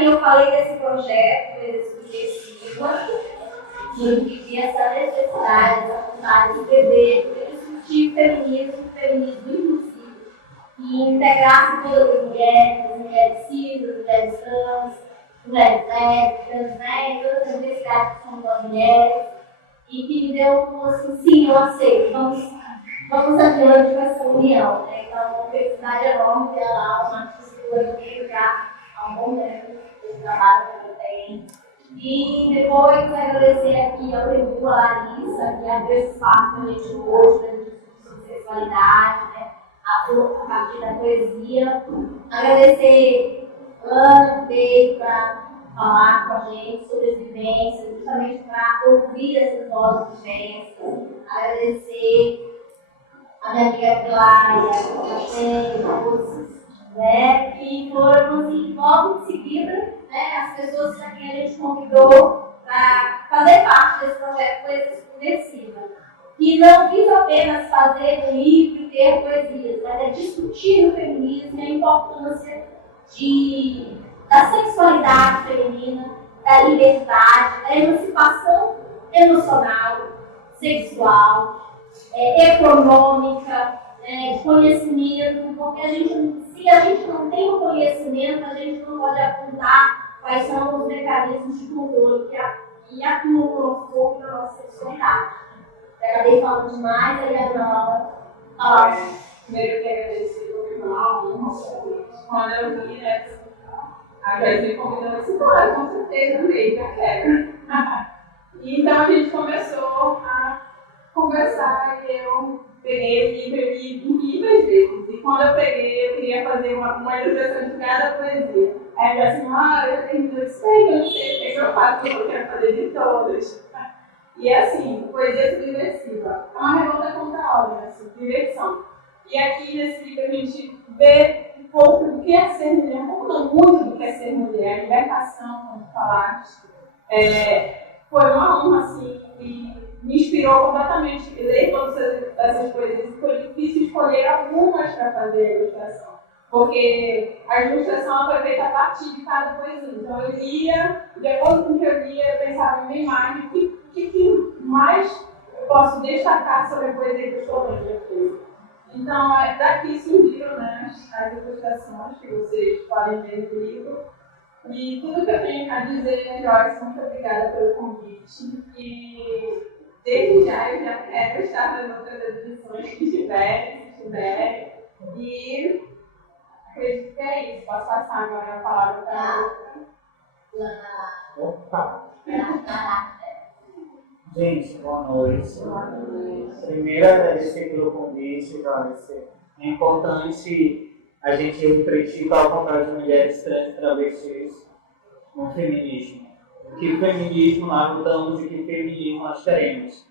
quem eu falei desse projeto, que vivia essa necessidade, essa vontade de beber, de discutir feminismo inclusivo, e integrar todas as mulheres cis, as mulheres trans, mulheres lésbicas, né, e todas as diversidades que são das mulheres, e que me deu assim, sim, eu aceito, vamos adiante com essa união, né? Então, uma felicidade enorme ter lá uma psicologia já há um bom tempo, esse trabalho que eu tenho. E depois agradecer aqui ao Rebu, a Larissa, que abriu esse espaço para a gente hoje, para a gente discutir sobre sexualidade, né? A partir da poesia. Agradecer Ana, Pedro, para falar com a gente sobre as vivências, justamente para ouvir essas nossas vivências. Agradecer a minha amiga Clara, né, que foram assim, logo em seguida, né, as pessoas a quem a gente convidou para fazer parte desse projeto Poesia Subversiva. E não quis apenas fazer um livro e ter poesias, mas é discutir o feminismo e a importância da sexualidade feminina, da liberdade, da emancipação emocional, sexual, econômica, de conhecimento, porque se a gente não tem o conhecimento, a gente não pode apontar quais são os mecanismos de controle que atuam no nosso corpo e na nossa sexualidade. Acabei falando demais, aí a Ana Primeiro eu quero agradecer ao irmão, quando eu vi, né, a gente me convidou e disse, claro, com certeza, amei, já quero. E então a gente começou a conversar e eu peguei o livro e li várias vezes. E quando eu peguei, eu queria fazer uma ilustração de cada poesia. Aí eu disse assim, eu terminei, eu disse, eu não sei o que eu faço, eu quero fazer de todas. E assim, poesia subversiva. É uma revolta contra a ordem, assim, diversão. E aqui nesse livro a gente vê um pouco do que é ser mulher, um pouco não muito do que é ser mulher, a libertação, como falaste. Foi uma honra, assim, e me inspirou completamente ler todas essas poesias. Foi difícil escolher algumas para fazer a ilustração, porque a ilustração foi feita a partir de cada poesia. Então eu lia, de acordo com o que eu lia, eu pensava em uma imagem, o que mais eu posso destacar sobre a poesia que eu estou lendo aqui. Então, daqui surgiram, né, as ilustrações que vocês podem ver no livro. E tudo que eu tenho a dizer, Joyce, muito obrigada pelo convite. E desde já eu já quero estar nas outras edições que tiverem, se tiverem. E acredito que é isso. Posso passar agora a palavra para a outra? Opa! Gente, boa noite. Primeiro, agradecer pelo convite, Joyce. É importante a gente refletir qual é o papel de mulheres trans e travestis no feminismo. Que feminismo nós lutamos e que feminismo nós queremos.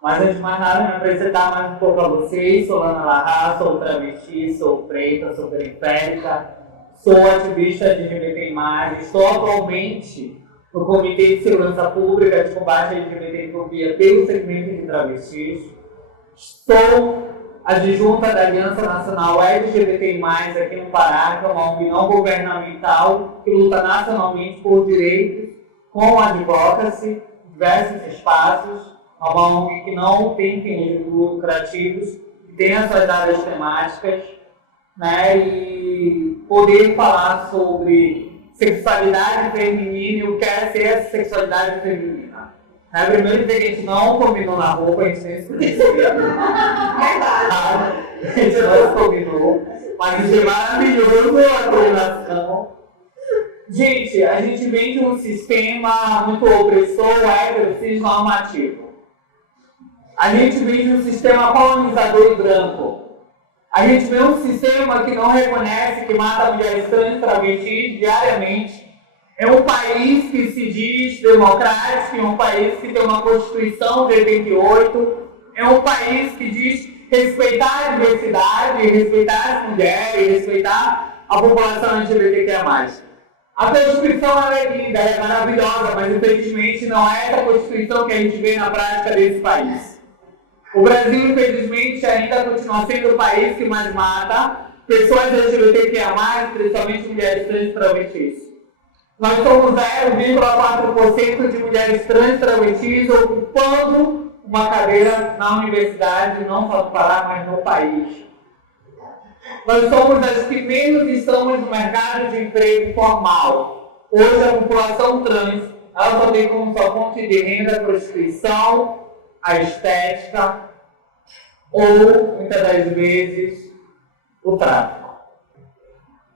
Mas antes de mais nada, me apresentar mais um pouco a vocês. Sou Lana Larra, sou travesti, sou preta, sou periférica, sou ativista LGBT+, estou atualmente no Comitê de Segurança Pública de Combate à LGBTfobia pelo segmento de travestis. Sou adjunta da Aliança Nacional LGBT+, aqui no Pará, que é uma ONG não governamental que luta nacionalmente por direitos com advocacy, diversos espaços. É uma ONG que não tem fins lucrativos, que tem as suas áreas temáticas, né, e poder falar sobre sexualidade feminina e o que é ser essa sexualidade feminina. Primeiro que a gente não combinou na roupa, a gente nem se conhecia. A gente não se combinou, mas achei maravilhoso a combinação. Gente, a gente vem de um sistema muito opressor, hétero, cis normativo. A gente vem de um sistema colonizador e branco. A gente vê um sistema que não reconhece, que mata mulheres trans e travestis diariamente. É um país que se diz democrático, é um país que tem uma Constituição de 88, é um país que diz respeitar a diversidade, respeitar as mulheres, respeitar a população LGBTQIA+. A Constituição é linda, é maravilhosa, mas infelizmente não é essa Constituição que a gente vê na prática desse país. O Brasil, infelizmente, ainda continua sendo o país que mais mata pessoas LGBTQIA+, principalmente mulheres trans e travestis. Nós somos 0,4% de mulheres trans travestis ocupando uma cadeira na universidade, não só no Pará, mas no país. Nós somos as que menos estamos no mercado de emprego formal. Hoje a população trans, ela só tem como sua fonte de renda a prostituição, a estética ou, muitas das vezes, o tráfico.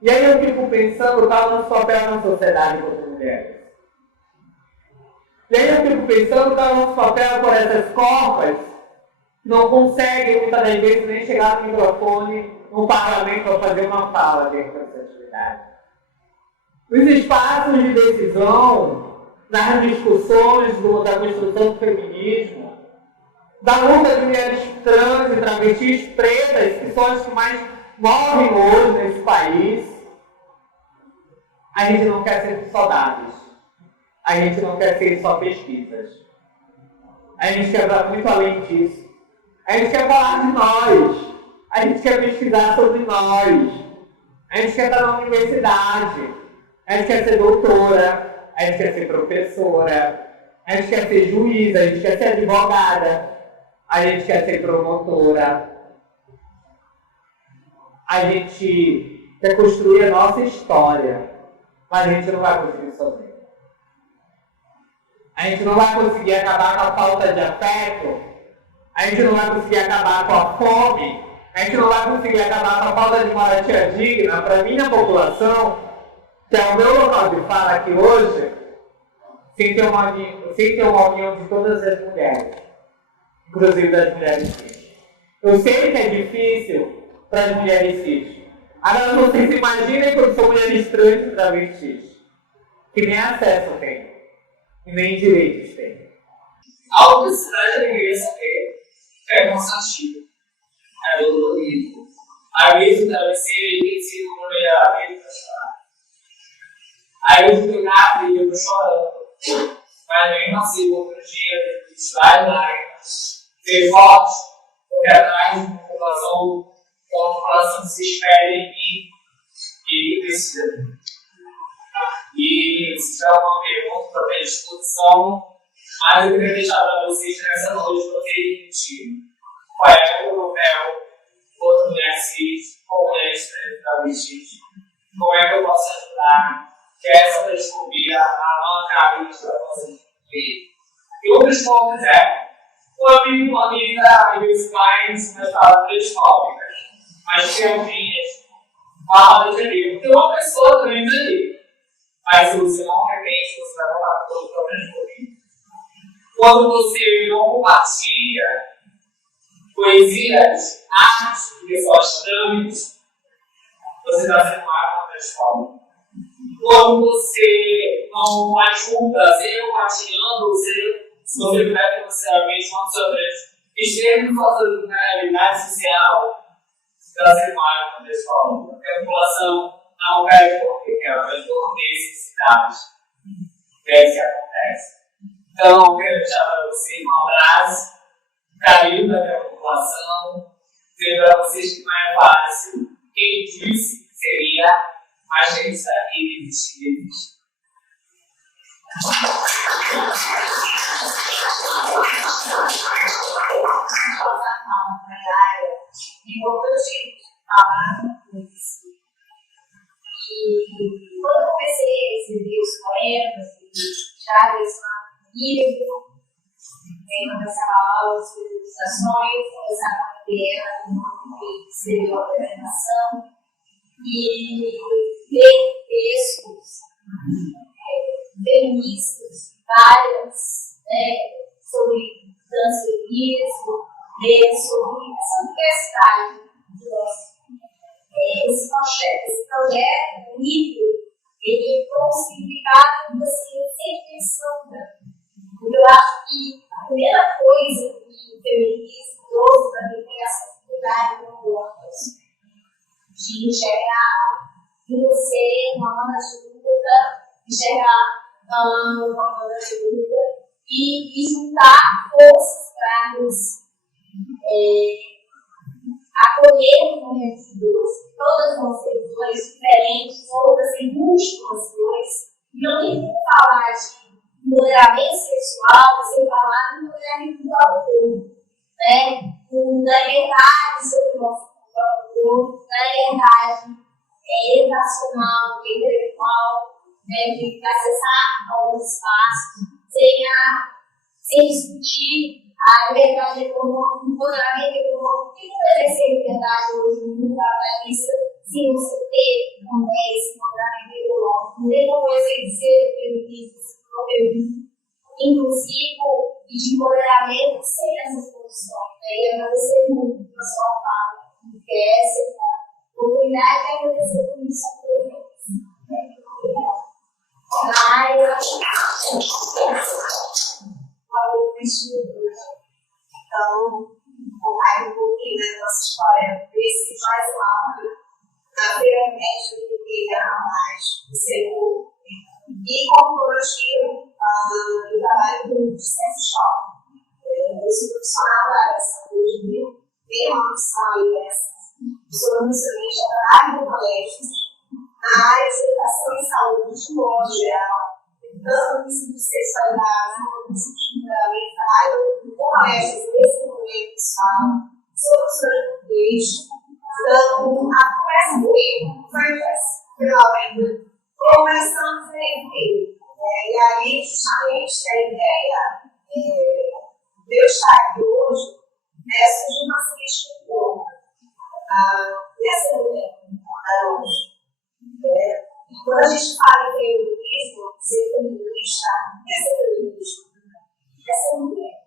E aí eu fico pensando qual é o nosso papel na sociedade como mulheres. E aí eu fico pensando qual é o nosso papel por essas corpas que não conseguem, muitas das vezes, nem chegar no microfone, no parlamento, para fazer uma fala dentro dessa atividade. Os espaços de decisão, nas discussões da construção do feminismo, da luta de mulheres trans e travestis pretas, que são as que mais morrem hoje nesse país, a gente não quer ser só dados. A gente não quer ser só pesquisas. A gente quer ir muito além disso. A gente quer falar de nós. A gente quer pesquisar sobre nós. A gente quer estar na universidade. A gente quer ser doutora. A gente quer ser professora. A gente quer ser juíza. A gente quer ser advogada. A gente quer ser promotora. A gente quer construir a nossa história. Mas a gente não vai conseguir sozinho. A gente não vai conseguir acabar com a falta de afeto. A gente não vai conseguir acabar com a fome. A gente não vai conseguir acabar com a falta de moradia digna para a minha população, que é o meu local de fala aqui hoje, sem ter uma união de todas as mulheres, inclusive das mulheres cis. Eu sei que é difícil para as mulheres cis. Agora vocês imaginem quando são mulheres trans e travestis, que nem acesso têm, e nem direitos têm. A autenticidade da igreja é cansativo, é dolorido. Às vezes deve ser vencido no melhor amigo para chorar. Aí eu fico grávida e eu estou chorando. Mas mesmo assim, outro dia, depois de várias lágrimas, ser forte, porque atrás de uma população se espera em mim e precisa de mim. E se tiver alguma pergunta para minha disposição, mas eu queria deixar para vocês nessa noite para vocês refletirem. Qual é o papel quanto mulher cis, como mulheres travestis? Como é que eu posso ajudar que essa transfobia não acabe para vocês verem? E outros pontos quando me organiza os pais nas falas transfóbicas, as teorias, falam de ali. Tem uma pessoa também ali. Mas se você não repete, você vai voltar todo o transfobia. Quando você não compartilha poesias, artes de pessoas trans, você está sendo uma transfóbica. Quando você não ajuda, você compartilhando, se você puder financeiramente com as outras extremos nossa vulnerabilidade social, você está sendo uma transfóbica. Porque a população não quer porque ela vai por necessidades. É isso que acontece. Então, eu quero deixar para vocês um abraço, carinho da minha população, dizer para vocês que não é fácil. Quem disse que seria, mas a gente está aqui e existe. É importante falar com isso. E quando eu comecei a escrever os poemas, já direcionado no livro, começava aulas de ilustrações, começava a aprender, escrever a apresentação e ler textos feministas, várias, sobre transfeminismo, ler sobre essa diversidade de nós. Esse projeto, o livro, ele foi um significado assim, sem intenção. Porque eu acho que a primeira coisa que o feminismo trouxe para mim foi essa possibilidade de outros, de enxergar em você uma banda de luta, enxergar uma banda de luta e juntar forças para nos acolher o momento de Deus. Todas vão ser dores diferentes, todas em múltiplas dores, Não tem como falar de empoderamento sexual sem falar de empoderamento do próprio corpo, né? Da liberdade sobre o nosso próprio corpo, da liberdade educacional, intelectual, né? De acessar alguns espaços sem discutir a liberdade econômica, o empoderamento econômico. Por que não exercer liberdade hoje no mundo capitalista se você ter esse empoderamento econômico? Não tem como exercer o feminismo inclusivo e de empoderamento sem essas condições. Eu agradecer muito pela sua fala, porque essa oportunidade de agradecer por isso. Então, contar um pouquinho da nossa história, desse mais rápido, na feira média do que era mais do segundo. E como hoje eu trabalho com o Centro-Shop, eu sou profissional da área de saúde, tenho uma missão dessa, sou nutricionista, trabalho com colégios, na área de educação e saúde de modo geral, tanto no ensino de sexualidade, quanto no ensino de fundamental, com colégios de desenvolvimento pessoal, sou professora de português, então, a conversa comigo foi realmente começando a ver. E aí, justamente, a ideia de eu estar aqui hoje surgiu uma seguinte pergunta. Nessa mulher, quando a gente fala em feminismo, ser feminista, ser feminismo, ser mulher.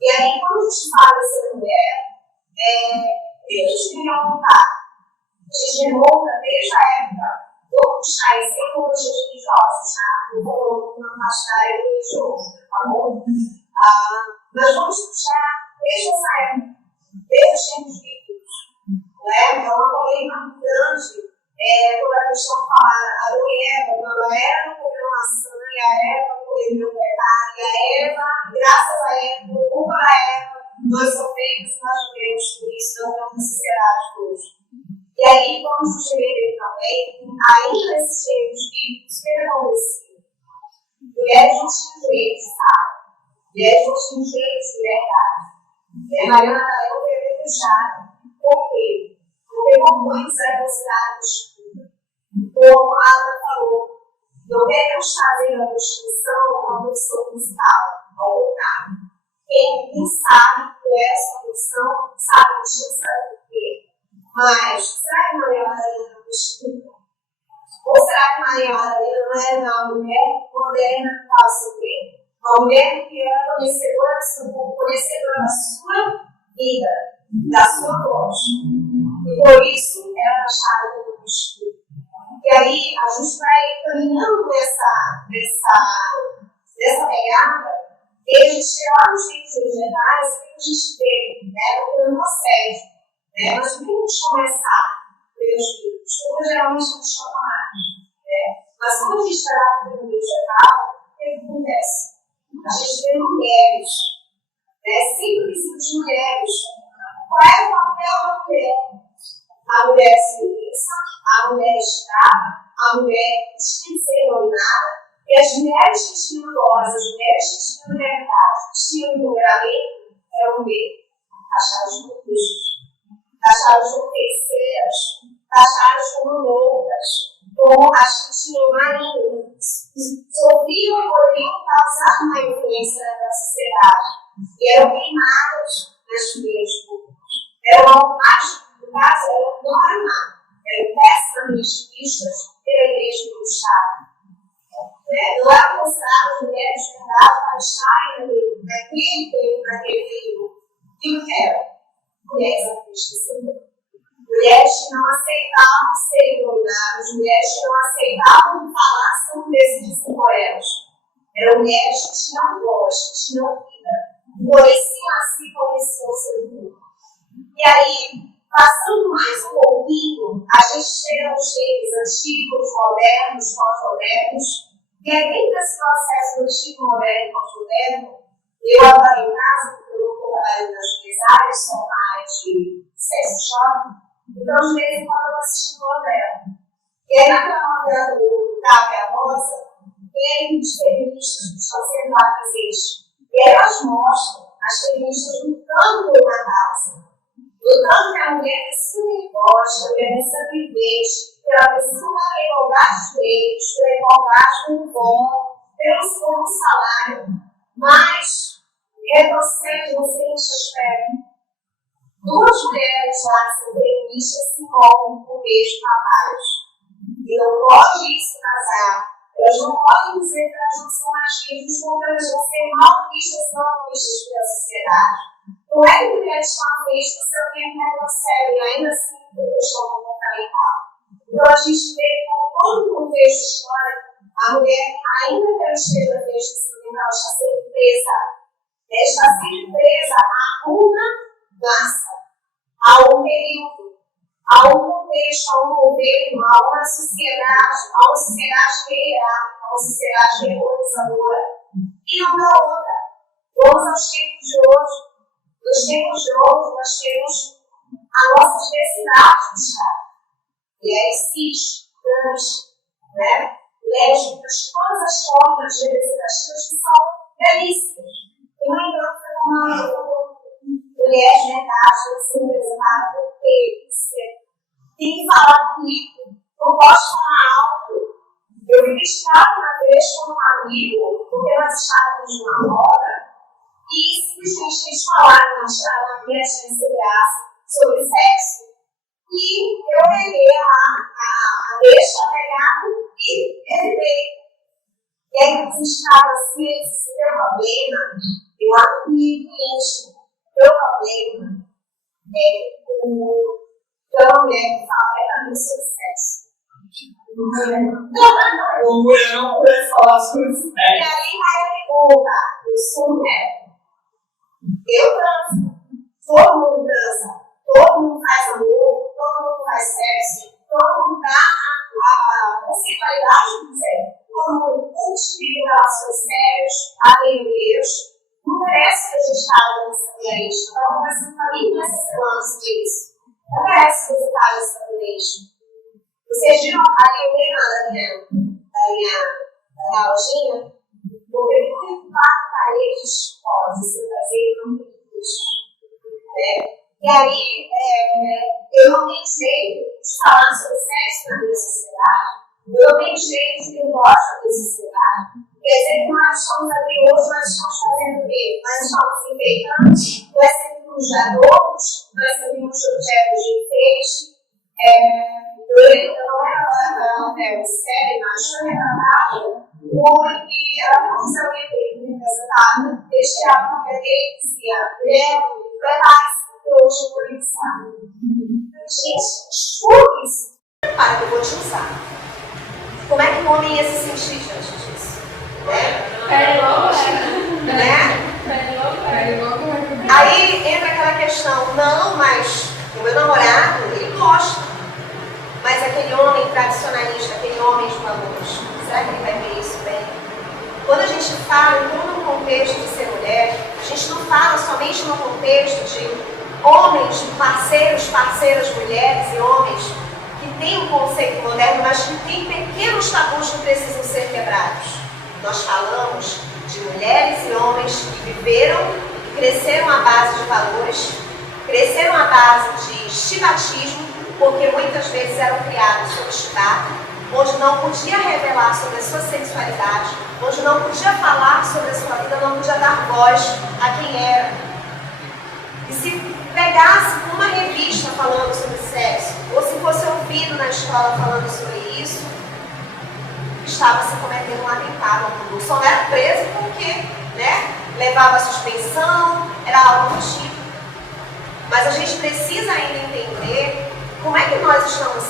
E aí, quando a gente fala em ser mulher, a gente tem que montar. A gente remonta desde a época. Vou puxar em simbologias religiosas, tá? Não vou achar religioso, tá bom? Nós vamos puxar desde essa época, desde os tempos bíblicos. É uma polêmica muito grande quando a questão fala a do Eva, quando a Eva comeu maçã, e a Eva comeu o pecado, e a Eva, graças a Eva, por culpa da Eva, nós sofremos e nós vivemos por isso, não temos necessidade hoje. E aí, como o LGBT também, ainda nesses tempos bíblicos, o que aconteceu? Mulheres não tinham direito, sabe? Mulheres não tinham direito de liberdade. Mariana Madalena foi apedrejada. Por quê? Porque muitos eram considerados escuros. Como a Ana falou, não devemos fazer a Constituição uma posição principal, ao contrário. Quem sabe que essa posição sabe a justiça do quê? Mas, será que Maria Madalena não estuda? Ou será que Maria Madalena não era uma mulher moderna que faz o quê? Uma mulher que era conhecedora da sua vida, da sua voz. E por isso, ela era achada como estudo. E aí, a gente vai caminhando nessa pegada, e a gente chega lá nos tempos originais, e a gente vê, no assédio. Nós temos que começar pelos livros, como geralmente nos chamamos. Mas quando a gente está lá no primeiro geral, o que acontece? A gente vê mulheres, simples de mulheres. Qual é o papel da mulher? A mulher submissa, a mulher escrava, a mulher que tinha que ser dominada, e as mulheres que tinham voz, as mulheres que tinham liberdade, que tinham empoderamento, eram o quê? Achadas como bichos. Taxadas como terceiras, taxadas como loucas, como as que tinham marido, sofriam e poderiam causar uma influência na sociedade, e eram queimadas nas primeiras públicas. Eram mais, no caso, não eram nada, eram pessimamente vistas pela igreja do Estado. Não eram consideradas mulheres de verdade para estarem naquele período. E o que era? Mulheres artistas, mulheres que não aceitavam ser dominadas, mulheres que não aceitavam falar sobre decisões por elas. Eram mulheres que tinham voz, que tinham vida, que conheciam a si, conheciam o seu mundo. E aí, passando mais um pouquinho, a gente chega aos tempos antigos, modernos, pós-modernos, e é dentro desse processo antigo, moderno e pós-moderno, eu avalio em casa, porque eu estou trabalhando nas minhas áreas, são áreas de sexo shop, então de vez em quando eu assisto novela. E aí naquela novela do Gustavo e a Rosa, tem os feministas que estão sendo lá presentes. E elas mostram as feministas lutando por uma causa. Lutando que a mulher precisa ir gosta, a mulher precisa viver, que ela precisa ter igualdade de direitos, ter igualdade com o bom, ter um salário. Mas, retrocede no seguinte aspecto: duas mulheres lá que são feministas se envolvem com o mesmo rapaz. E não pode isso casar. Elas não podem dizer que elas não são machistas, porque elas vão ser mal vistas e não vistas pela sociedade. Não é que mulheres são vistas se eu tenho que conseguem, ainda assim, a questão comportamental. Então, a gente vê que, com todo o contexto histórico, a mulher, ainda que ela esteja vista, ela está sempre presa. Ela está sempre presa a uma massa, a um período, a um contexto, a um governo, a uma sociedade hierárquica, a uma sociedade revolucionadora, e não da outra. Vamos aos tempos de hoje. Nos tempos de hoje, nós temos a nossa diversidade de Estado. Mulheres cis, trans, lésbicas, todas as formas de representativas que são belíssimas. E, no entanto, mulheres verdade são representadas por ter. Tem que falar comigo, não posso falar alto. Eu fui criticada uma vez com um amigo, porque nós estávamos numa roda, e simplesmente eles falaram na minha agência de graça sobre sexo. E eu peguei a deixa pegada e herdei. E aí eles estavam assim, esse meu problema, eu amigo íntimo, meu problema é uma mulher que fala também sobre sexo. O mulher não pode falar sobre isso. E aí vai a pergunta: eu sou mulher. Eu transo, todo mundo transa, todo mundo faz amor, todo mundo faz sexo, todo mundo dá a sexualidade que quiser, todo mundo cultiva relações sérias, amigos. Não merece que a gente fale nesse ambiente, então você também nesse lance disso. Não merece que você fale nesse ambiente. Vocês viram ali o lema da minha lojinha? Porque tem 4 paredes pode ser fazer amigos. E aí, eu não tenho jeito de falar sobre sexo na minha sociedade, eu não tenho jeito de ter voz na minha sociedade. Quer dizer que nós estamos aqui hoje, nós estamos fazendo o quê? Nós estamos inventando, nós temos de adultos, nós temos objetos de enfeite. Eu não era série, mas foi retratado, onde ela começou a ver resultado, este aluno dele dizia: prepare-se, que hoje eu vou usar. Gente, estude isso. Prepara que eu vou te usar. Como é que o homem ia se sentir diante disso? Aí entra aquela questão: não, mas o meu namorado, ele gosta. Mas aquele homem tradicionalista, aquele homem de valores, será que ele vai ver isso bem? Quando a gente fala em todo o contexto de ser mulher, a gente não fala somente no contexto de homens, parceiras, mulheres e homens que têm um conceito moderno, mas que têm pequenos tabus que precisam ser quebrados. Nós falamos de mulheres e homens que viveram e cresceram à base de valores, cresceram à base de chibatismo, porque muitas vezes eram criados sob chibato, onde não podia revelar sobre a sua sexualidade, onde não podia falar sobre a sua vida, não podia dar voz a quem era. E se pegasse uma revista falando sobre sexo, ou se fosse ouvido na escola falando sobre isso, estava se cometendo um atentado ao mundo. Só não era preso porque levava a suspensão, era algo do tipo. Mas a gente precisa ainda entender como é que nós estamos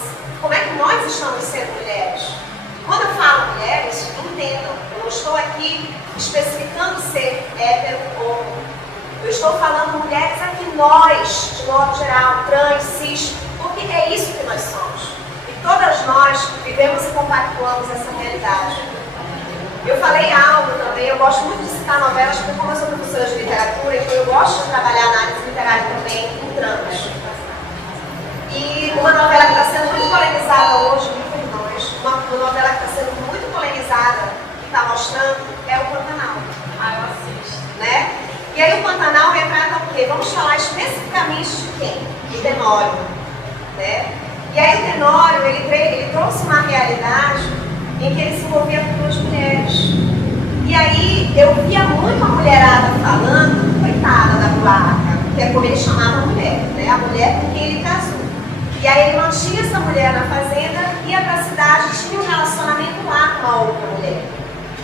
sendo mulheres. Quando eu falo mulheres, entendam, eu não estou aqui especificando ser hétero ou homo. Eu estou falando mulheres aqui nós, de modo geral, trans, cis, porque é isso que nós somos. E todas nós vivemos e compactuamos essa realidade. Eu falei algo também, eu gosto muito de citar novelas, porque como eu sou professora de literatura, então eu gosto de trabalhar na análise literária também com trans. E uma novela que está sendo muito polemizada hoje, muito irmãs, uma novela que está sendo muito Pantanal retrata o quê? Vamos falar especificamente de quem? De Tenório, né? E aí o Tenório, ele trouxe uma realidade em que ele se envolvia com duas mulheres. E aí eu via muito a mulherada falando, coitada da Bulaca, que é como ele chamava a mulher, né? A mulher com quem ele casou. E aí ele mantinha essa mulher na fazenda, ia para a cidade, tinha um relacionamento lá com a outra mulher.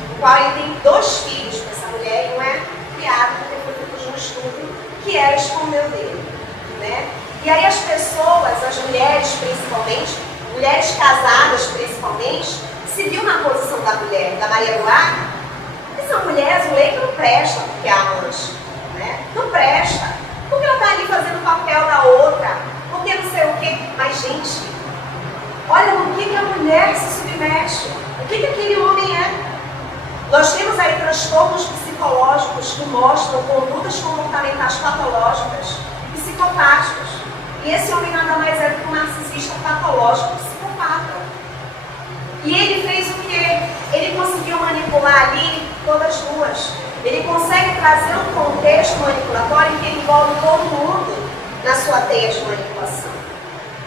No qual ele tem 2 filhos com essa mulher, e um é criado porque foi fruto de um estupro que ela escondeu dele, né? E aí as pessoas, as mulheres principalmente, mulheres casadas principalmente, se viu na posição da mulher, da Maria Bulaca. Essa mulher, o leite não presta porque é amante, né? Não presta, porque ela está ali fazendo o papel da outra, porque não sei o quê. Mas, gente, olha no que a mulher se submete, o que aquele homem é. Nós temos aí transtornos psicológicos que mostram condutas comportamentais patológicas, psicopáticas. E esse homem nada mais é do que um narcisista patológico, psicopata. E ele fez o quê? Ele conseguiu manipular ali todas as duas. Ele consegue trazer um contexto manipulatório em que ele envolve todo mundo na sua teia de manipulação.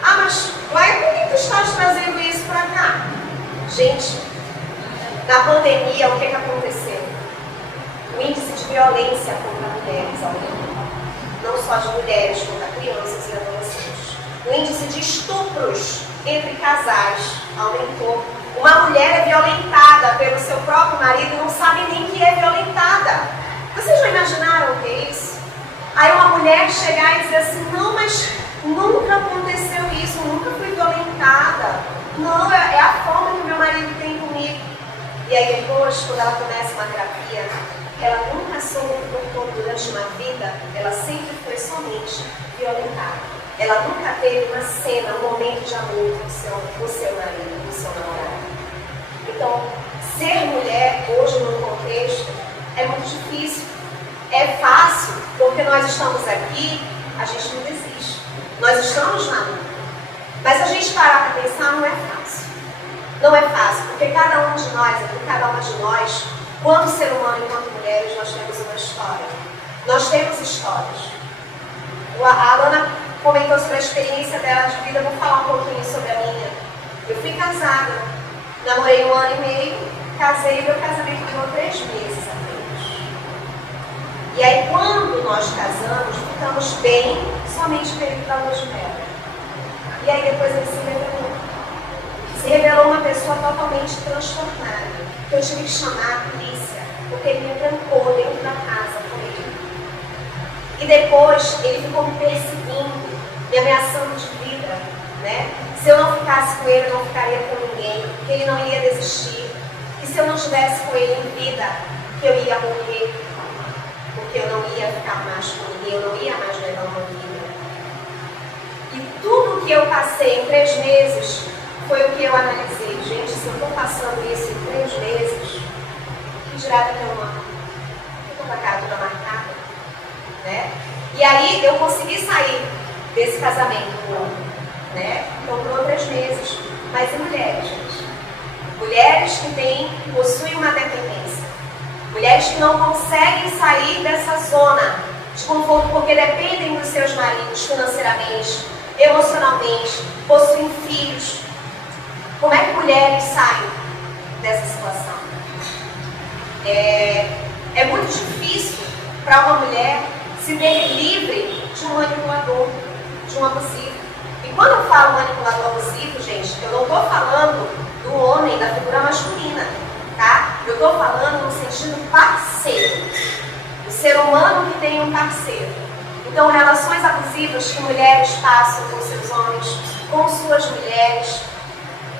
Ah, mas Laia, por que tu estás trazendo isso para cá? Gente, na pandemia, o que aconteceu? O índice de violência contra mulheres aumentou. Não só de mulheres, contra crianças e adolescentes. O índice de estupros entre casais aumentou. Uma mulher é violentada pelo seu próprio marido e não sabe nem que é violentada. Vocês já imaginaram o que é isso? Aí uma mulher chegar e dizer assim, não, mas nunca aconteceu isso, nunca fui violentada. Não, é a forma que o meu marido tem comigo. E aí depois, quando ela começa uma terapia, ela nunca soube que durante uma vida, ela sempre foi somente violentada. Ela nunca teve uma cena, um momento de amor com o seu marido, com o seu namorado. Então, ser mulher hoje no contexto é muito difícil. É fácil, porque nós estamos aqui, a gente não desiste. Nós estamos na luta. Mas a gente parar para pensar, não é fácil. Não é fácil, porque cada um de nós, cada uma de nós, quanto ser humano e quanto mulheres, nós temos uma história. Nós temos histórias. A Alana comentou sobre a experiência dela de vida, eu vou falar um pouquinho sobre a minha. Eu fui casada, namorei 1 ano e meio, casei, meu casamento durou 3 meses apenas. E aí quando nós casamos, ficamos bem somente no período da lua de mel. E aí depois ele se revelou. Se revelou uma pessoa totalmente transtornada, que eu tive que chamar a polícia, porque ele me trancou dentro da casa com ele. E depois ele ficou me perseguindo, me ameaçando de vida, né? Se eu não ficasse com ele, eu não ficaria com ninguém, que ele não ia desistir, que se eu não estivesse com ele em vida, que eu ia morrer, porque eu não ia ficar mais com ninguém, eu não ia mais levar uma vida. E tudo que eu passei em 3 meses foi o que eu analisei. Gente, se eu estou passando isso em 3 meses, que dirá daqui a 1 ano? Eu estou com a cara toda marcada, né? E aí eu consegui sair desse casamento, né? Então durou 3 meses. Mas e mulheres, gente? Mulheres que possuem uma dependência. Mulheres que não conseguem sair dessa zona de conforto porque dependem dos seus maridos financeiramente, emocionalmente, possuem filhos. Como é que mulheres saem dessa situação? É muito difícil para uma mulher se ver livre de um manipulador, de um abusivo. E quando eu falo manipulador abusivo, gente, eu não estou falando do homem, da figura masculina, tá? Eu estou falando no sentido parceiro. O ser humano que tem um parceiro. Então, relações abusivas que mulheres passam com seus homens, com suas mulheres.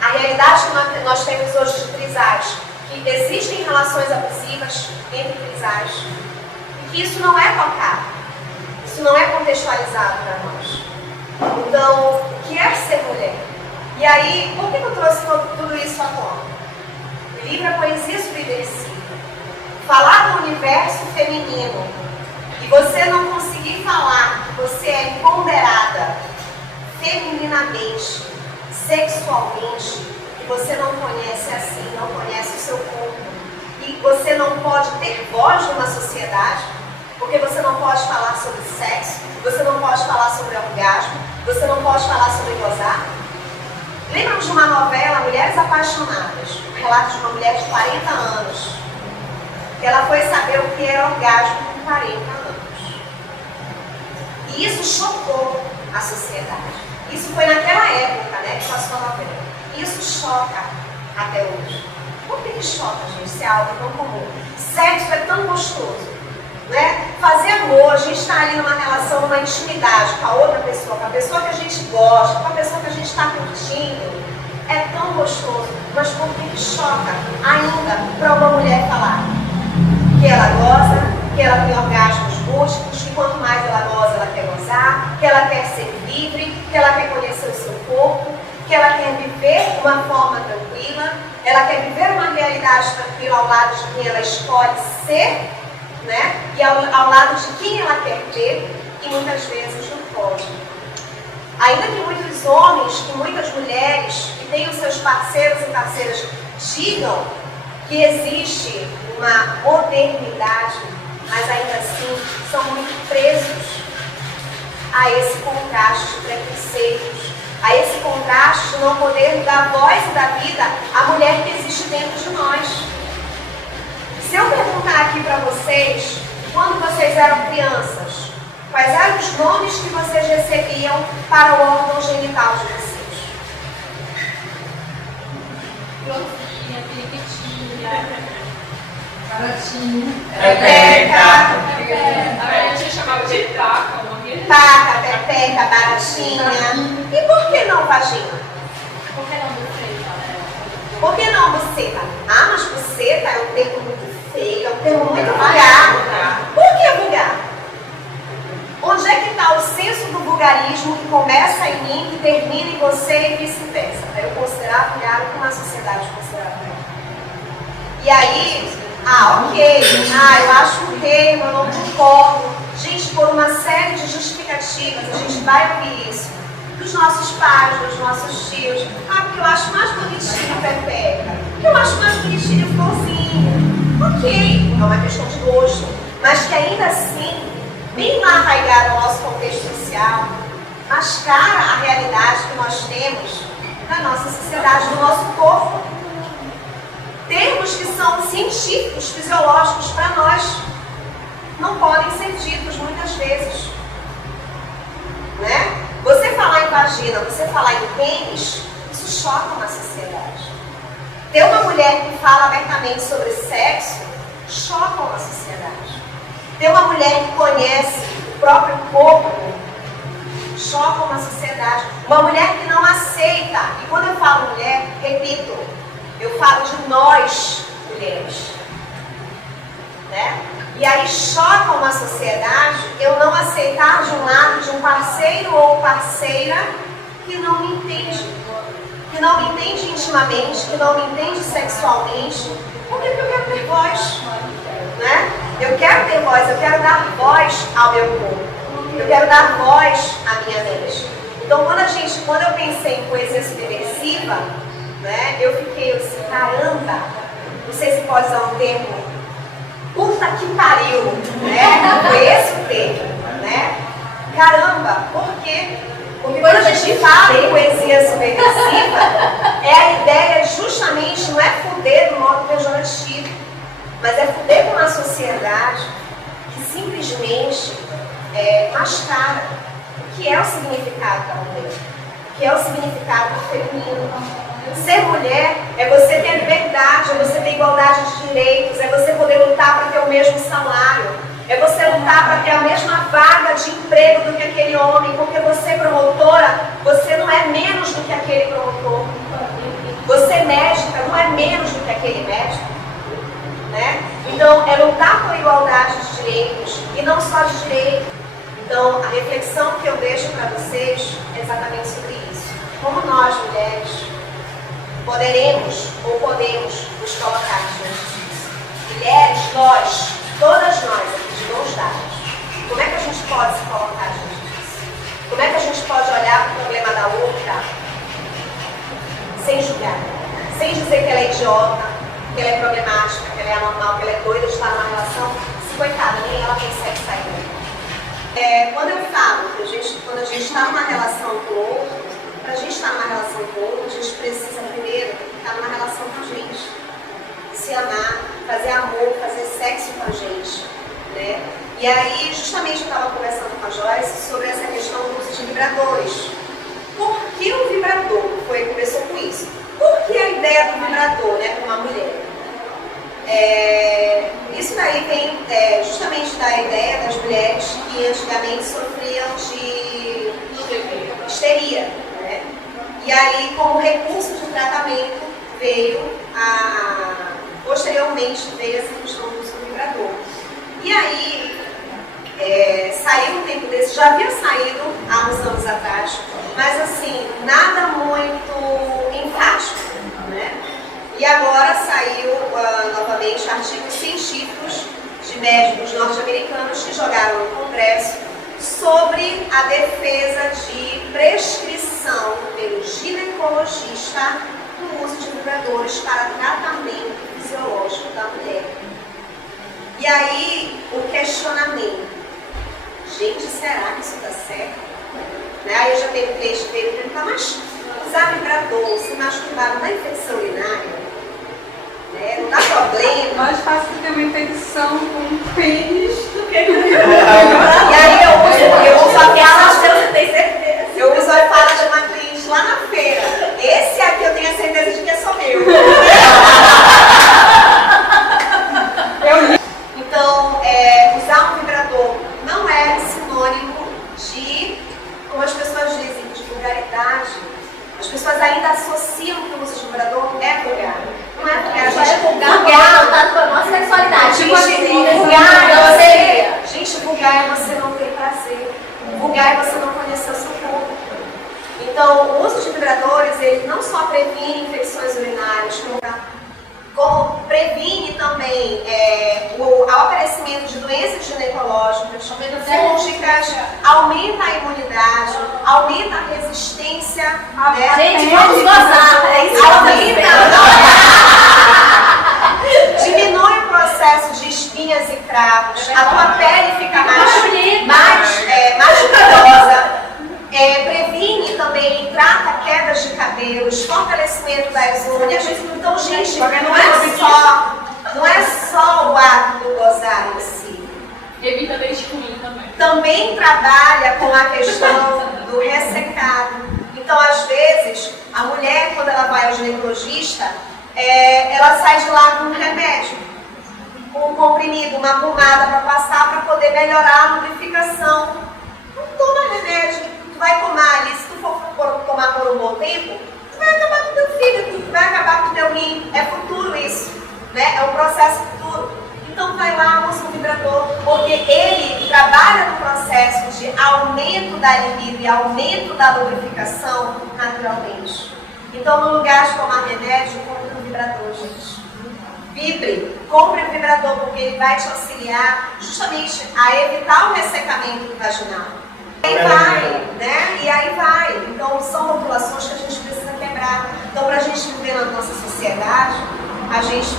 A realidade que nós temos hoje de trisais, que existem relações abusivas entre trisais, e que isso não é tocado, isso não é contextualizado para nós. Então, o que é ser mulher? E aí, por que eu trouxe tudo isso à tona? O livro é Poesia Subversiva. Falar do universo feminino e você não conseguir falar que você é empoderada femininamente, sexualmente, que você não conhece assim, não conhece o seu corpo, e você não pode ter voz numa sociedade, Porque você não pode falar sobre sexo, você não pode falar sobre orgasmo, você não pode falar sobre gozar. Lembram de uma novela, Mulheres Apaixonadas? Um relato de uma mulher de 40 anos. Que ela foi saber o que era orgasmo com 40 anos. E isso chocou a sociedade. Isso foi naquela época, né, que passou a novela. Isso choca até hoje. Por que choca, gente? Isso é algo tão comum. Sexo é tão gostoso, né? Fazer amor, a gente está ali numa relação, numa intimidade com a outra pessoa, com a pessoa que a gente gosta, com a pessoa que a gente está curtindo. É tão gostoso, mas por que choca ainda para uma mulher falar que ela goza, que ela tem orgasmos múltiplos, que quanto mais ela goza, ela quer gozar, que ela quer ser livre, que ela quer conhecer o seu corpo, que ela quer viver uma forma tranquila, ela quer viver uma realidade tranquila ao lado de quem ela escolhe ser, né? E ao lado de quem ela quer ter, e muitas vezes não pode. Ainda que muitos homens, que muitas mulheres, que têm os seus parceiros e parceiras, digam que existe uma modernidade, mas ainda assim são muito presos a esse contraste de preconceitos, a esse contraste de não poder dar voz e dar vida à mulher que existe dentro de nós. Se eu perguntar aqui para vocês, quando vocês eram crianças, quais eram os nomes que vocês recebiam para o órgão genital de vocês? Florzinha, periquitinha, garotinho, Pepeca, a gente chamava de taca, uma taca, pepeca, baratinha. E por que não vagina? Por que não buceta? Por que não buceta? Ah, mas buceta é um termo muito feio, é um termo muito vulgar. Por que vulgar? Onde é que está o senso do vulgarismo que começa em mim, que termina em você e vice-versa? Para eu considerar vulgar o que uma sociedade considera vulgar. E aí, ok, eu acho um termo, eu não concordo. Gente, por uma série de justificativas, a gente vai ouvir isso. Dos nossos pais, dos nossos tios. Porque eu acho mais bonitinho pepeca. Porque eu acho mais bonitinho florzinho. Ok, é uma questão de gosto. Mas que ainda assim, bem arraigado ao nosso contexto social, mascara a realidade que nós temos na nossa sociedade, no nosso corpo. Termos que são científicos, fisiológicos para nós, não podem ser ditos muitas vezes. Né? Você falar em vagina, você falar em pênis, isso choca na sociedade. Ter uma mulher que fala abertamente sobre sexo, choca na sociedade. Ter uma mulher que conhece o próprio corpo, choca na sociedade. Uma mulher que não aceita, e quando eu falo mulher, repito, eu falo de nós, mulheres. Né? E aí choca uma sociedade eu não aceitar de um lado de um parceiro ou parceira que não me entende. Que não me entende intimamente, que não me entende sexualmente. Por que eu quero ter voz? Né? Eu quero ter voz, eu quero dar voz ao meu corpo. Eu quero dar voz à minha mente. Então quando eu pensei em poesia subversiva, né, eu assim, caramba, não sei se pode usar um termo, puta que pariu, né? Foi esse o termo, né? Caramba, por quê? Porque quando a gente fala em poesia subversiva, a ideia justamente não é fuder do modo pejorativo, mas é fuder com uma sociedade que simplesmente mascara o que é o significado da mulher, o que é o significado do feminino. Ser mulher é você ter liberdade, é você ter igualdade de direitos, é você poder lutar para ter o mesmo salário, é você lutar para ter a mesma vaga de emprego do que aquele homem, porque você, promotora, você não é menos do que aquele promotor. Você, médica, não é menos do que aquele médico. Né? Então, é lutar por igualdade de direitos, e não só de direito. Então, a reflexão que eu deixo para vocês é exatamente sobre isso. Como nós, mulheres, poderemos ou podemos nos colocar diante disso. Mulheres, nós, todas nós aqui de mãos dadas, como é que a gente pode se colocar diante disso? Como é que a gente pode olhar para o problema da outra sem julgar, sem dizer que ela é idiota, que ela é problemática, que ela é anormal, que ela é doida de estar numa relação, coitada, nem ela consegue sair. Quando eu falo que quando a gente está numa relação com o outro, para a gente estar numa relação com o outro, a gente precisa primeiro estar numa relação com a gente. Se amar, fazer amor, fazer sexo com a gente, né? E aí, justamente eu estava conversando com a Joyce sobre essa questão do uso de vibradores. Por que o vibrador? Começou com isso. Por que a ideia do vibrador, né, para uma mulher? Isso daí vem justamente da ideia das mulheres que antigamente sofriam de histeria, né? E aí, como recurso de tratamento, posteriormente veio essa questão do uso do vibrador. E aí, saiu um tempo desse, já havia saído há uns anos atrás, mas assim, nada muito enfático, né? E agora saiu novamente artigos científicos de médicos norte-americanos que jogaram no Congresso sobre a defesa de prescrição pelo ginecologista do uso de vibradores para tratamento fisiológico da mulher. E aí, o questionamento. Gente, será que isso está certo? Né? Aí eu já teve cliente que veio perguntar, mas usar vibrador, se masturbar, não dá infecção urinária? Né? Não dá problema? Mais fácil ter uma infecção com um pênis do que com E aí eu uso a fala, você tem certeza? eu uso a fala de uma cliente lá na feira. Esse aqui eu tenho a certeza de que é só meu. Então, usar um vibrador não é sinônimo de, como as pessoas dizem, de vulgaridade. As pessoas ainda associam que o uso de vibrador é vulgar. Não é vulgar, a gente é vulgar com a nossa sexualidade. Gente, vulgar é você não ter prazer. Vulgar é você não conhecer o seu corpo. Então, o uso de vibradores, ele não só previne infecções urinárias, como previne também o aparecimento de doenças ginecológicas, fúngicas, aumenta a imunidade, aumenta a resistência. Né? Gente, vamos gozar! Diminui o processo de espinhas e cravos, a tua pele fica mais brilhosa. Previne também, trata quedas de cabelos, fortalecimento das unhas. Então, gente, não é só o ato do gozar em si. Evita leite ruim também. Também trabalha com a questão do ressecado. Então, às vezes, a mulher, quando ela vai ao ginecologista, ela sai de lá com um remédio, com um comprimido, uma pomada para passar para poder melhorar a lubrificação. Não toma remédio. Tu vai tomar ali, se tu for tomar por um bom tempo, tu vai acabar com o teu fígado, tu vai acabar com o teu rim. É futuro isso, né? É um processo futuro. Então vai lá, usa um vibrador, porque ele trabalha no processo de aumento da libido e aumento da lubrificação naturalmente. Então, no lugar de tomar remédio, compre um vibrador, gente. Vibre, compre um vibrador, porque ele vai te auxiliar justamente a evitar o ressecamento vaginal. E aí vai, né? E aí vai. Então, são populações que a gente precisa quebrar. Então, para a gente viver na nossa sociedade, a gente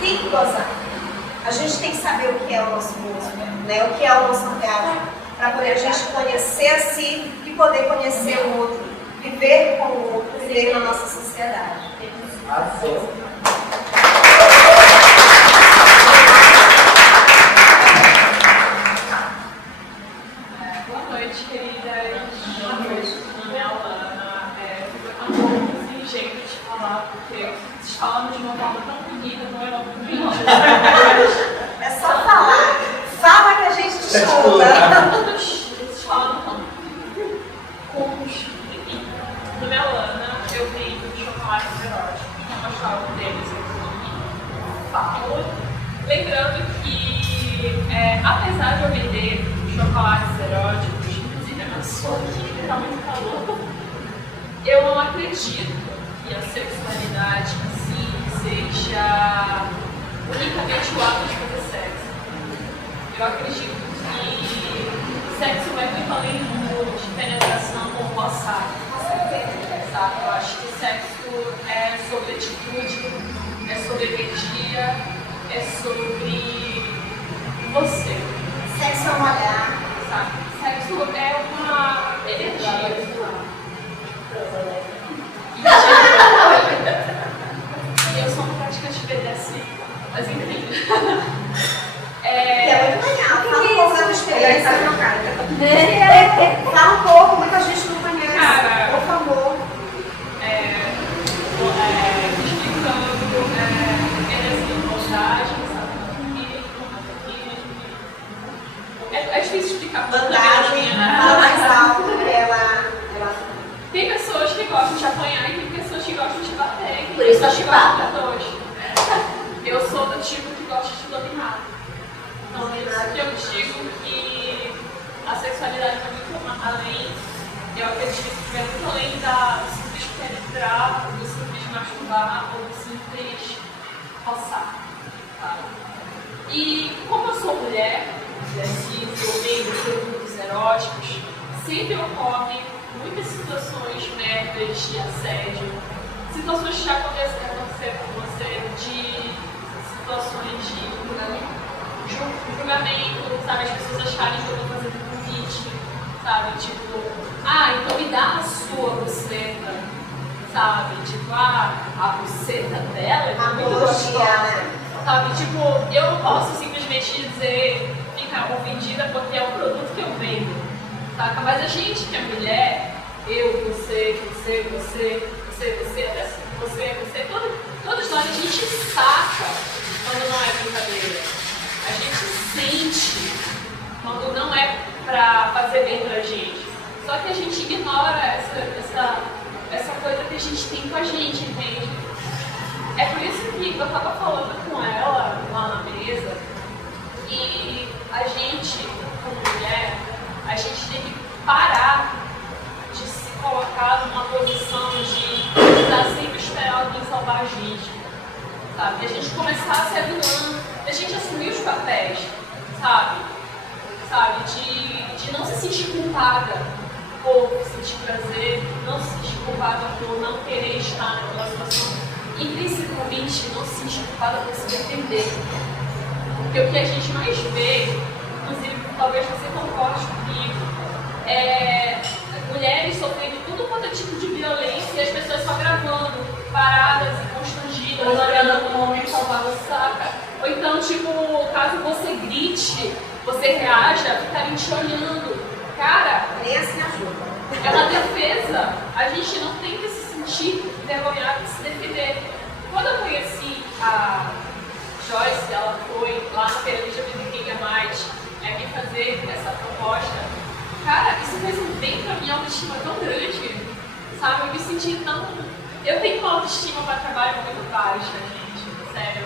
tem que gozar. A gente tem que saber o que é o nosso gozo, né? O que é o nosso orgasmo, para poder a gente conhecer a si e poder conhecer o outro, viver com o outro, viver na nossa sociedade. Boa noite, queridas. Boa noite. Meu nome é Alana. Fica um pouco sem jeito de falar, porque vocês falam de uma forma tão bonita, tão eloquente. É só falar. Fala que a gente escuta. Vocês falam tão como os no meu Alana, eu venho de chocolate erótico. Eu achava deles aqui. Falo. Lembrando que, apesar de eu vender chocolates eróticos, inclusive a minha sopa aqui tá muito calor, eu não acredito que a sexualidade em si seja unicamente o ato de fazer sexo. Eu acredito que sexo vai muito além de penetração ou roçar. Sabe? Eu acho que sexo é sobre atitude, é sobre energia, é sobre você. Sexo é um olhar. Sabe? Sexo é uma energia. E eu sou uma praticante de BDSM, mas enfim. Que é muito legal. Fala um pouco da tua experiência. É. Fala um pouco, muita gente não conhece. Cara, por favor. Explicando assim, montagem, sabe? É difícil explicar Bandagem, fala mais alto, porque ela... Tem pessoas que gostam de apanhar e tem pessoas que gostam de bater. Por isso a Tem pessoas que gostam chibata. dos dois. Eu sou do tipo que gosta de dominar. Então, é isso que eu digo que a sexualidade vai muito além. Eu acredito que vai muito além do simples penetrar, do simples masturbar ou do simples roçar. Tá? E como eu sou mulher, cis, eu venho de produtos eróticos, sempre ocorrem muitas situações merdas de assédio, situações que já aconteceram com você, de situações de julgamento, sabe? As pessoas acharem que eu estou fazendo convite, sabe? Tipo, então me dá a sua buceta, sabe? Tipo, a buceta dela é muito gostosa, sabe? Tipo, eu não posso simplesmente dizer, ficar ofendida porque é o produto que eu vendo, saca? Mas a gente que é mulher, eu, você, todos nós, a gente saca quando não é brincadeira. A gente sente quando não é pra fazer bem pra gente. Só que a gente ignora essa coisa que a gente tem com a gente, entende? É por isso que eu tava falando com ela lá na mesa e a gente, como mulher, a gente tem que parar de se colocar numa posição de estar sempre esperando alguém salvar a gente, sabe? A gente começar a ser vilã, a gente assumir os papéis, sabe? De não se sentir culpada por sentir prazer, não se sentir culpada por não querer estar naquela situação e principalmente não se sentir culpada por se defender. Porque o que a gente mais vê, inclusive talvez você concorde comigo, é mulheres sofrendo tudo quanto é tipo de violência e as pessoas só gravando, paradas e constrangidas, olhando como homem salvado, saca? Ou então, tipo, caso você grite, você reaja, ficarem te olhando. Cara, Nem assim ajuda. é uma defesa. A gente não tem que se sentir envergonhado de se defender. Quando eu conheci a Joyce, ela foi lá na feira de LGBTQIA+, me fazer essa proposta. Cara, isso fez um bem pra minha autoestima tão grande, sabe? Eu me senti tão... Eu tenho uma autoestima para trabalho muito baixa, gente. Sério,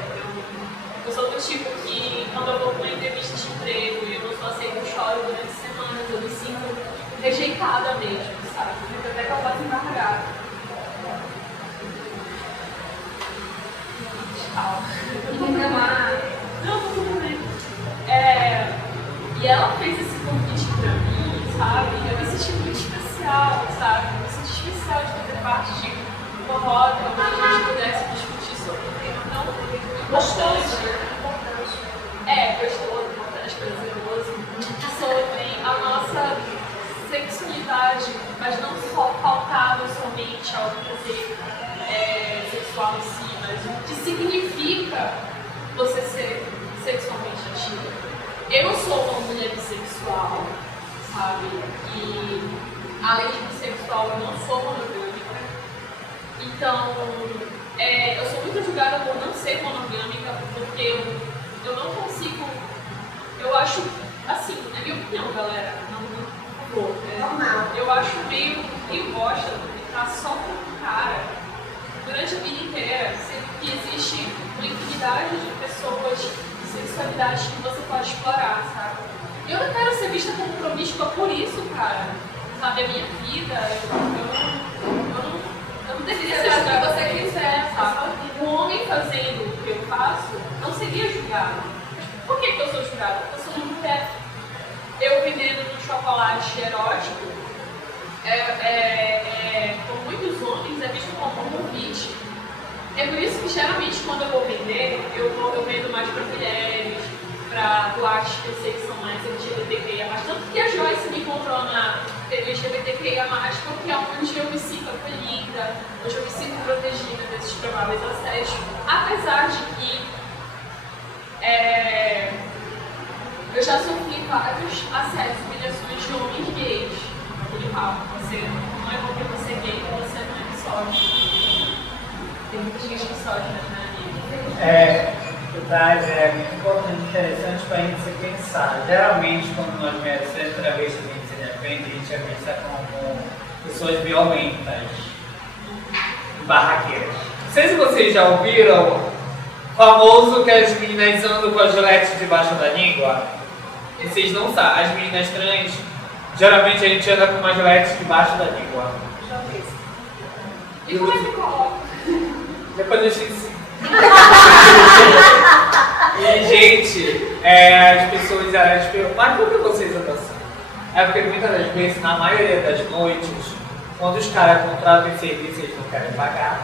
eu sou do tipo que quando eu vou para uma entrevista de emprego e eu não sou aceita, eu choro durante semanas, eu me sinto rejeitada mesmo, sabe? Eu fico até capaz de embargar. Não, tudo bem. E ela fez esse convite pra mim, sabe? Eu me senti muito especial, sabe? Eu me senti especial de fazer parte de uma roda onde a gente pudesse discutir sobre um tema tão importante. Gostoso, importante, prazeroso, sobre a nossa sexualidade, mas não só pautada somente ao prazer sexual em si, mas o que significa você ser sexualmente ativa. Eu sou uma mulher bissexual, sabe? E além de bissexual, eu não sou monogâmica. Então, eu sou muito julgada por não ser monogâmica, porque eu não consigo. Eu acho, assim, na minha opinião, galera, Normal. eu acho meio bosta ficar só com um cara durante a vida inteira, sendo que existe uma infinidade de pessoas de sexualidade que você pode explorar, sabe? Eu não quero ser vista como promíscua por isso, cara. Sabe, a minha vida, eu não deveria ser o que você quiser, sabe? Um homem fazendo o que eu faço não seria julgado. Por que eu sou julgada? Porque eu sou uma mulher. Eu vendendo um chocolate erótico, por muitos homens, é visto como um convite. É por isso que geralmente quando eu vou vender, eu vendo mais para mulheres, para boates que eu sei que são mais LGBTQIA+. Tanto que a Joyce me encontrou na TV LGBTQIA+, porque é onde eu me sinto acolhida, onde eu me sinto protegida desses prováveis assédios, apesar de que eu já sofri vários assédios, humilhações de homens gays. Aquele papo, você não é porque você é gay, você não é misógino. Tem muitas gays misóginas, né? Verdade, é muito importante, interessante para a gente se pensar. Geralmente, quando nós mulheres trans travestis, a gente se defende, a gente é vista como pessoas violentas, barraqueiras. Não sei se vocês já ouviram o famoso que as meninas andam com a gilete debaixo da língua. Vocês não sabem, as meninas trans, geralmente a gente anda com uma gilete debaixo da língua. Já fiz. E como é que coloca? Depois eu te ensino. E, gente, as pessoas elas perguntam, mas por que vocês andam assim? É porque muitas das vezes, na maioria das noites, quando os caras contratam esse serviço, eles não querem pagar.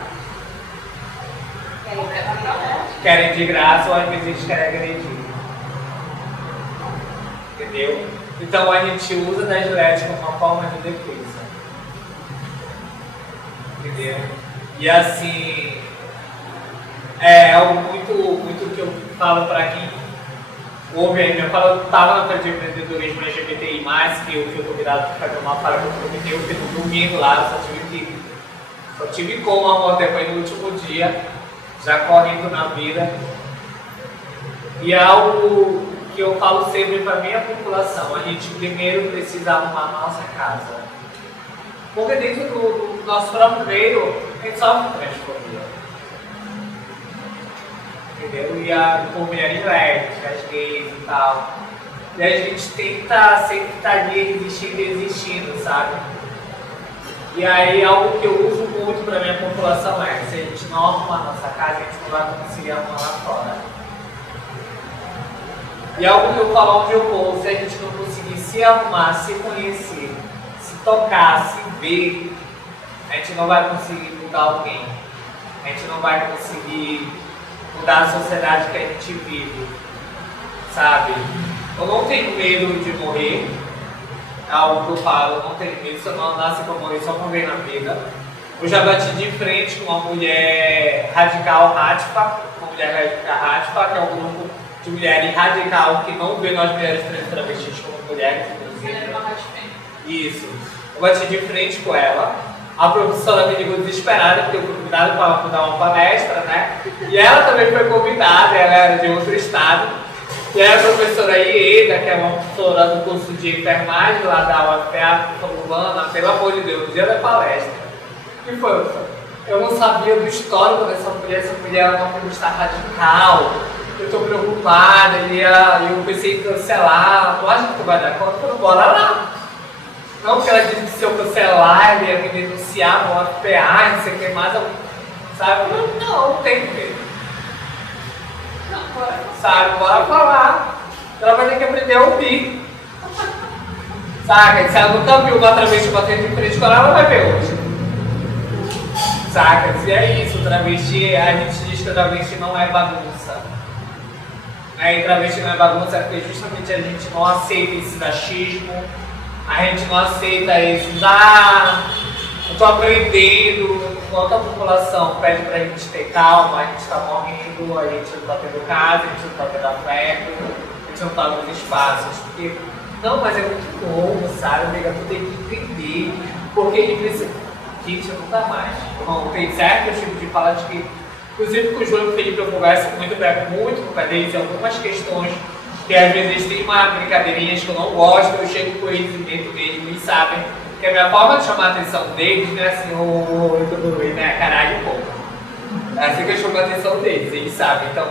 Querem de graça ou às vezes eles querem agredir. Entendeu? Então a gente usa da gilete como uma forma de defesa. Entendeu? E assim, é algo muito que eu falo para quem ouve aí minha fala. Eu estava na parte de empreendedorismo LGBTI+, que eu fui convidado para fazer uma fala que eu prometi, eu fiz no domingo lá, só tive como amor até foi no último dia, já correndo na vida. E é algo que eu falo sempre para a minha população: a gente primeiro precisa arrumar a nossa casa. Porque dentro do nosso próprio meio, a gente sofre transfobia. Entendeu? E por mulheres lésbicas, gays e tal. E a gente tenta sempre estar ali resistindo, sabe? E aí algo que eu uso muito para a minha população é: se a gente não arrumar a nossa casa, a gente não vai conseguir arrumar lá fora. E algo que eu falo onde eu vou: se a gente não conseguir se arrumar, se conhecer, se tocar, se ver, a gente não vai conseguir mudar alguém. A gente não vai conseguir mudar a sociedade que a gente vive, sabe? Eu não tenho medo de morrer, é algo que eu falo, eu não tenho medo, se eu não nasci pra morrer, só pra ver na vida. Eu já bati de frente com uma mulher radical Ratfa, que é um grupo de mulheres radical que não vê nós mulheres trans travestis como mulheres, inclusive. Isso. Eu bati de frente com ela. A professora me ligou desesperada, porque eu fui convidada para dar uma palestra, né? E ela também foi convidada, ela era de outro estado. E aí a professora Ieda, que é uma professora do curso de enfermagem lá da UFPA, falou: Luana, pelo amor de Deus, no dia da palestra. E foi, eu não sabia do histórico dessa mulher era uma feminista radical. Eu tô preocupada, e eu pensei em cancelar. Tu acha que tu vai dar conta? Eu falei: bora lá. Não, porque ela disse que se eu cancelar, ele ia me denunciar no UFPA, não sei o que mais, sabe? Não tem medo. Não, bora. Sabe, bora falar. Ela vai ter que aprender a ouvir. Saca? Se ela nunca viu uma travesti batendo de frente com ela, ela vai ver hoje. Saca? E é isso, travesti, a gente diz que travesti não é bagunça. E travesti não é bagunça porque justamente a gente não aceita esse machismo. A gente não aceita esses, eu tô aprendendo. Enquanto a população pede pra gente ter calma, a gente tá morrendo, a gente não tá tendo casa, a gente não tá tendo afeto, a gente não tá nos espaços. Porque, não, mas é muito novo, sabe, amiga? Tu tem que entender. Porque ele precisa. Gente, não dá mais. Não, tem certo tipo de fala de que, inclusive com o Júlio Felipe, eu converso muito com eles em algumas questões. Que às vezes eles têm uma brincadeirinhas que eu não gosto, eu chego com eles dentro deles, eles sabem que a minha forma de chamar a atenção deles não é assim, tudo bem, né, caralho, pô. É assim que eu chamo a atenção deles, eles sabem. Então,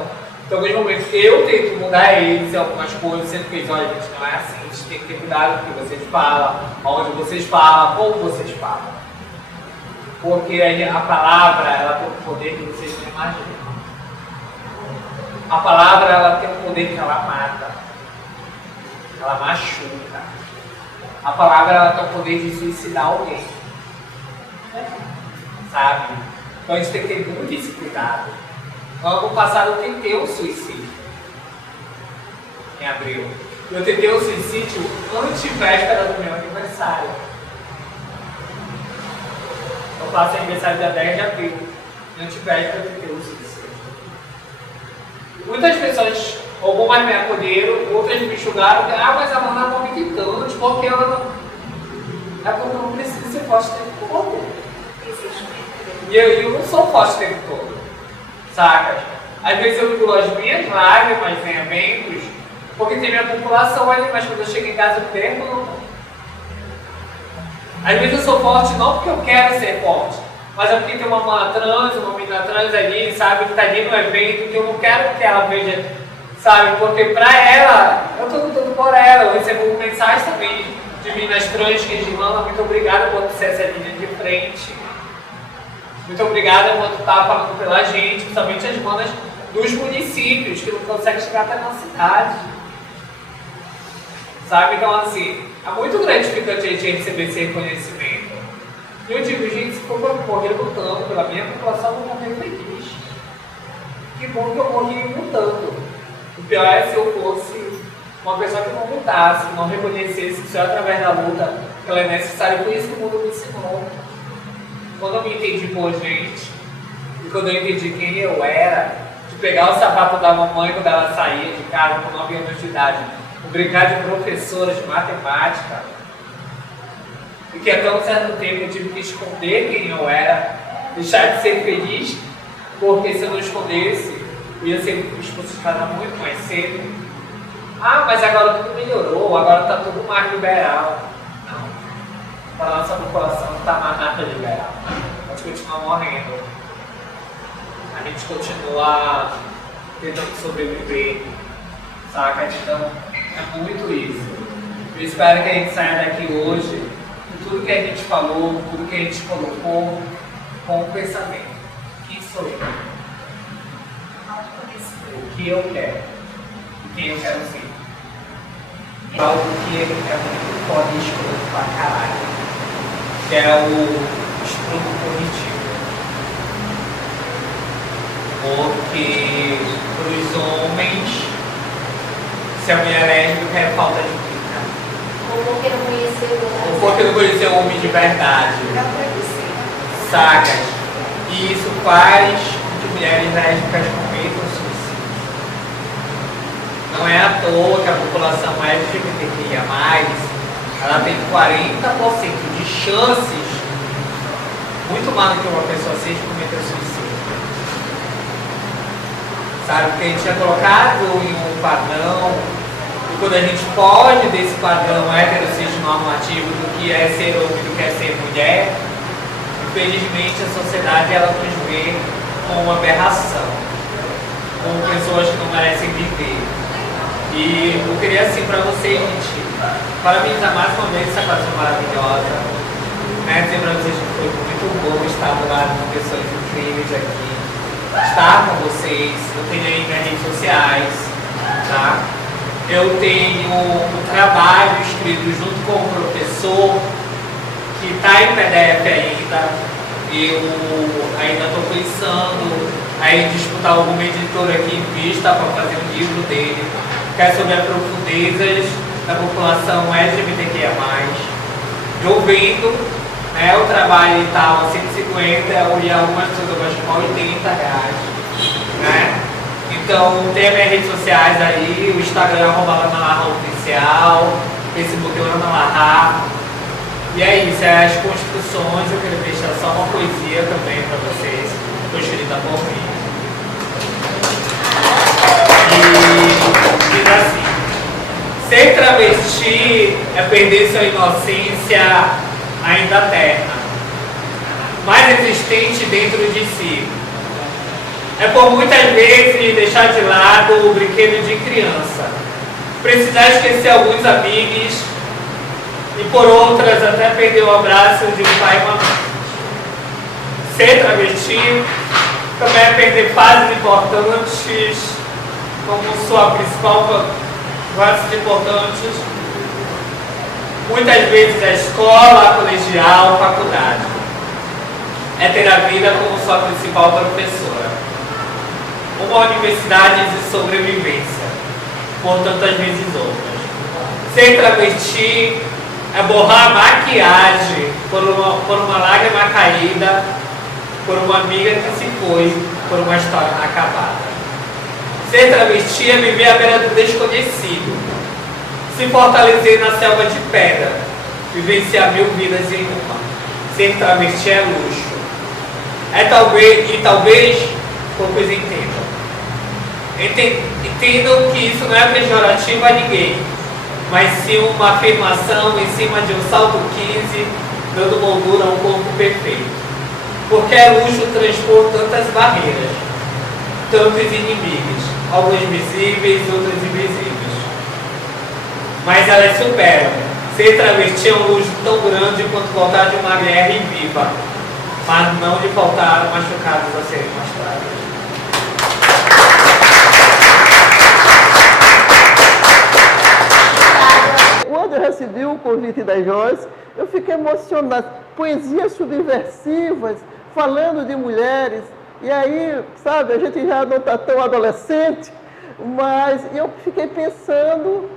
em alguns momentos eu tento mudar eles em algumas coisas, sempre que eles olham, gente, não é assim, a gente tem que ter cuidado com o que vocês falam, onde vocês falam, como vocês falam. Porque a palavra, ela tem um poder que vocês não imaginam. A palavra, ela tem um poder que ela mata, ela machuca. A palavra, ela tem o poder de suicidar alguém, sabe? Então a gente tem que ter muito esse cuidado. No ano passado eu tentei um suicídio. em abril. Eu tentei o suicídio anti-véspera do meu aniversário. Eu faço aniversário dia 10 de abril. Anti-véspera eu tentei o suicídio. Muitas pessoas, algumas me acolheram, outras me julgaram. Mas a Amanda não me gritando, porque ela não... É porque eu não preciso ser forte o tempo todo. E eu não sou forte o tempo todo. Sacas? Às vezes eu engulo as minhas lágrimas em eventos, porque tem minha população ali, mas quando eu chego em casa eu perco. Às vezes eu sou forte não porque eu quero ser forte, mas é porque tem uma menina trans ali, sabe, que tá ali no evento, que eu não quero que ela veja, sabe, porque pra ela, eu tô lutando por ela, eu recebo mensagens também de meninas trans que dizem, Mano, muito obrigada por ser essa linha de frente. Muito obrigada por estar falando pela gente, principalmente as manas dos municípios que não conseguem chegar até na cidade. Sabe? Então, assim, é muito gratificante a gente receber esse reconhecimento. E eu digo, gente, se for para morrer lutando pela minha população, eu vou morrer feliz. Que bom que eu morri lutando. O pior é se eu fosse uma pessoa que não lutasse, que não reconhecesse que só através da luta que ela é necessária. Por isso que o mundo me ensinou. Quando eu me entendi por gente, e quando eu entendi quem eu era, de pegar o sapato da mamãe quando ela saía de casa com 9 anos de idade, brincar de professora de matemática, e que até um certo tempo eu tive que esconder quem eu era, deixar de ser feliz, porque se eu não escondesse, eu ia ser expulso de casa muito mais cedo. Mas agora tudo melhorou, agora está tudo mais liberal. Não. A nossa população não está mais nada liberal. A gente continua morrendo. A gente continua tentando sobreviver. Saca? Então, é muito isso. Eu espero que a gente saia daqui hoje com tudo que a gente falou, tudo que a gente colocou, com o pensamento. Quem sou eu? O que eu quero? Quem eu quero ser? Algo que é muito foda e escroto pra caralho, que é o estudo cognitivo. Porque para os homens, se a mulher é lésbica é falta de pica. Ou porque não conheceu o Ou porque não conheceu o homem de verdade. Sacas? E isso faz com que mulheres lésbicas cometam suicídio. Não é à toa que a população LGBTQIA+, ela tem 40% de chances, muito mais do que uma pessoa cis, de cometer suicídio. Sabe? Porque a gente é colocado em um padrão, e quando a gente foge desse padrão heterossexual normativo do que é ser homem e do que é ser mulher, infelizmente a sociedade ela nos vê como uma aberração, como pessoas que não merecem viver. E eu queria assim para vocês, gente, parabenizar mais uma vez essa classe maravilhosa, né? Dizer para vocês que foi muito bom estar do lado de pessoas incríveis aqui, estar com vocês. Eu tenho aí minhas redes sociais, tá? Eu tenho um trabalho escrito junto com o professor, que está em PDF ainda. Eu ainda estou pensando em disputar alguma editora aqui em vista para fazer um livro dele, que é sobre as profundezas da população LGBTQIA+. Eu vendo, né, o trabalho e tal, 150 e algumas pessoas eu gosto de R$80, né? Então tem as minhas redes sociais aí, o Instagram @LanaLarra_oficial, o Facebook LanaLarra. E é isso, é as construções. Eu quero deixar só uma poesia também para vocês, foi escrita por mim. E diz assim: ser travesti é perder sua inocência ainda terna, mais existente dentro de si. É por muitas vezes deixar de lado o brinquedo de criança, precisar esquecer alguns amigos e por outras até perder o abraço de um pai e uma mãe. Ser travesti também é perder fases importantes, como sua principal fases importantes, muitas vezes a escola, a colegial, a faculdade. É ter a vida como sua principal professora. Uma universidade de sobrevivência. por tantas vezes outras. Ser travesti é borrar a maquiagem por uma lágrima caída, por uma amiga que se foi, por uma história inacabada. Ser travesti é viver à beira do desconhecido, se fortalecer na selva de pedra, vivenciar 1000 vidas em uma. Ser travesti é luxo. Talvez poucos entendam. Entendam que isso não é pejorativo a ninguém, mas sim uma afirmação em cima de um salto 15, dando moldura a um corpo perfeito. Porque é luxo transpor tantas barreiras, tantos inimigos, alguns visíveis, outros invisíveis. Mas elas superam. Ser travesti é um luxo tão grande quanto voltar de uma guerra em viva, mas não lhe faltaram machucados a serem mostrados. Quando eu recebi o convite da Joyce, eu fiquei emocionado. Poesias subversivas, falando de mulheres. E aí, sabe, a gente já não está tão adolescente, mas eu fiquei pensando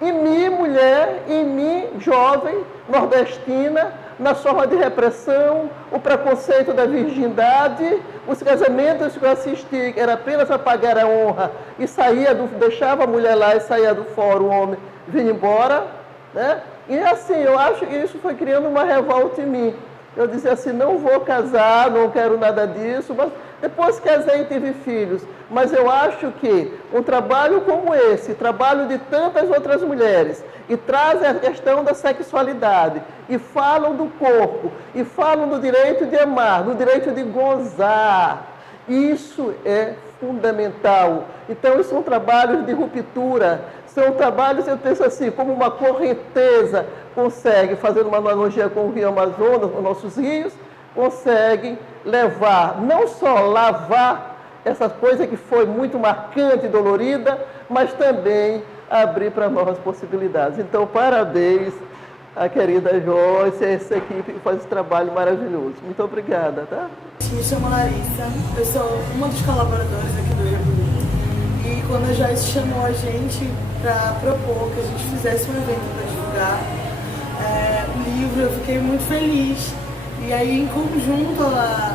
em mim, mulher, em mim, jovem, nordestina, na forma de repressão, o preconceito da virgindade, os casamentos que eu assisti, era apenas para pagar a honra, e deixava a mulher lá e saía do fórum, o homem vinha embora, né? E assim, eu acho que isso foi criando uma revolta em mim. Eu dizia assim, não vou casar, não quero nada disso, mas depois casei e tive filhos. Mas eu acho que um trabalho como esse, trabalho de tantas outras mulheres, e trazem a questão da sexualidade, e falam do corpo, e falam do direito de amar, do direito de gozar, isso é fundamental. Então, são trabalhos de ruptura, são trabalhos, eu penso assim, como uma correnteza consegue, fazendo uma analogia com o Rio Amazonas, os nossos rios, conseguem levar, não só lavar essa coisa que foi muito marcante e dolorida, mas também abrir para novas possibilidades. Então, parabéns à querida Joyce, a essa equipe que faz esse trabalho maravilhoso. Muito obrigada, tá? Me chamo Larissa, eu sou uma dos colaboradores aqui do Revoluto. E quando a Joyce chamou a gente para propor que a gente fizesse um evento para divulgar o livro, eu fiquei muito feliz. E aí, em conjunto, a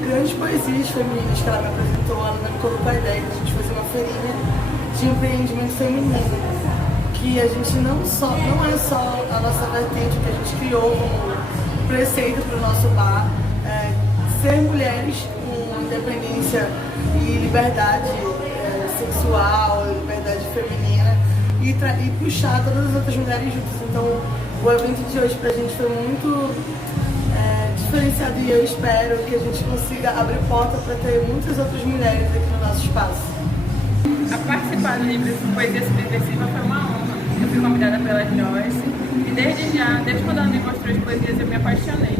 grandes poesias femininas que ela me apresentou, ela me colocou a ideia de a gente fazer uma feirinha de empreendimento feminino. Que a gente não é só a nossa vertente que a gente criou como preceito para o nosso bar, ser mulheres com independência e liberdade sexual, liberdade feminina e puxar todas as outras mulheres juntas. Então, o evento de hoje pra gente foi muito diferenciado e eu espero que a gente consiga abrir porta para ter muitas outras mulheres aqui no nosso espaço. A participar do livro Poesia Subversiva foi uma honra. Eu fui convidada pela Joyce e desde quando ela me mostrou as poesias eu me apaixonei.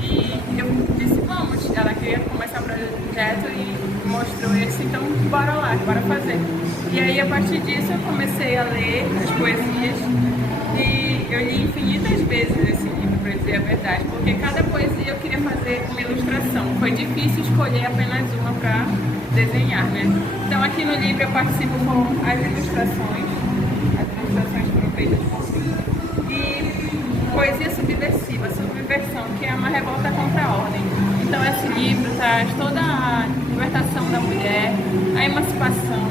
E eu disse, vamos, ela queria começar o projeto e mostrou isso, então bora lá, bora fazer. E aí a partir disso eu comecei a ler as poesias e eu li infinitas vezes esse livro, para dizer a verdade, porque cada poesia eu queria fazer uma ilustração. Foi difícil escolher apenas uma para desenhar, né? Então aqui no livro eu participo com as ilustrações foram feitas por mim. E poesia subversiva, subversão, que é uma revolta contra a ordem. Então esse livro traz toda a libertação da mulher, a emancipação,